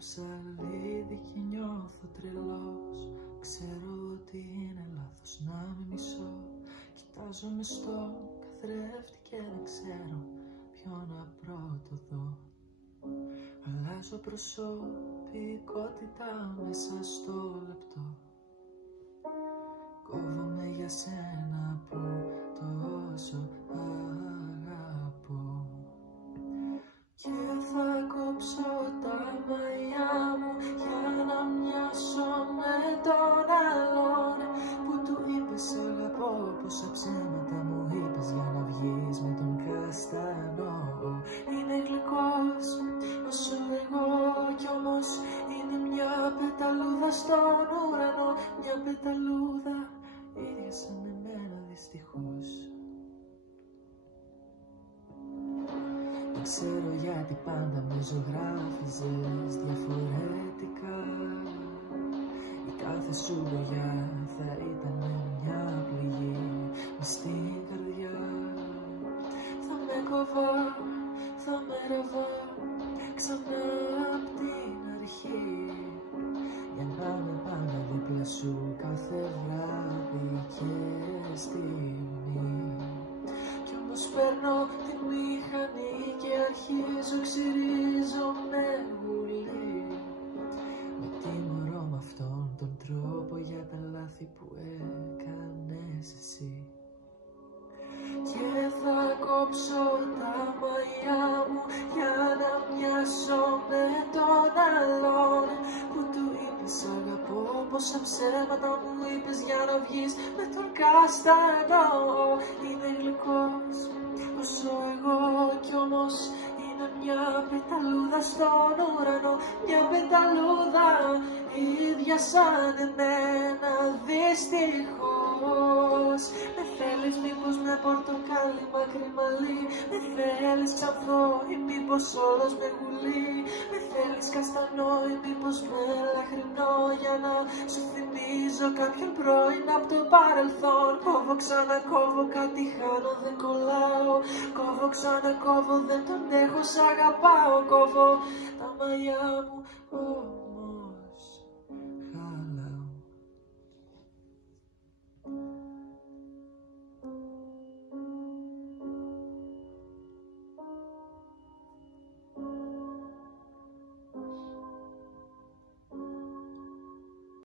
στο ψαλίδι και νιώθω τρελός. Ξέρω ότι είναι λάθος να με μισώ. Κοιτάζω μες στο καθρέφτη και δεν ξέρω ποιο να πρώτο δω. Αλλάζω προσωπικότητα μέσα στο λεπτό. Κόβομαι για σένα που τόσο αγαπώ. Και θα κόψω τα μαλλιά μου για να μοιάσω με τον άλλον που του είπες αγαπώ. Πόσα ψέματα μου είπες για να βγεις με τον καστανό. Είναι γλυκός όσο εγώ κι όμως είναι μια πεταλούδα στον ουρανό. Μια πεταλούδα ίδια σαν εμένα δυστυχώς. Δεν ξέρω γιατί πάντα με ζωγράφιζες διαφορετικά. Η κάθε σου λόγια θα ήταν μια πληγή μες στην καρδιά. Θα με κοβά, θα με ραβά ξανά απ' την αρχή, για να με πάντα δίπλα σου κάθε βράδυ και στιγμή. Κι όμως παίρνω τη μηχανή και αρχίζω ξυρίζω με γουλή. Με τιμωρώ με αυτόν τον τρόπο για τα λάθη που έκανες εσύ. Και θα κόψω τα μαλλιά μου για να μοιάσω με τον άλλον που του είπες αγαπώ. Πόσα ψέματα μου είπες για να βγεις με τον καστανό. Είναι γλυκός όσο εγώ κι όμως είναι μια πεταλούδα στον ουρανό. Μια πεταλούδα ίδια σαν εμένα δυστυχώς. Με θέλεις μήπως με πορτοκάλι μακρύ μαλλί. Με θέλεις ξανθό ή μήπως όλος με γουλί. Με θέλεις καστανό ή μήπως με λαχρινό, για να σου θυμίζω κάποιον πρώην απ' το παρελθόν. Κόβω ξανακόβω, κάτι χάνω δεν κολλάω. Κόβω ξανακόβω, δεν τον έχω, σ' αγαπάω. Κόβω τα μαλλιά μου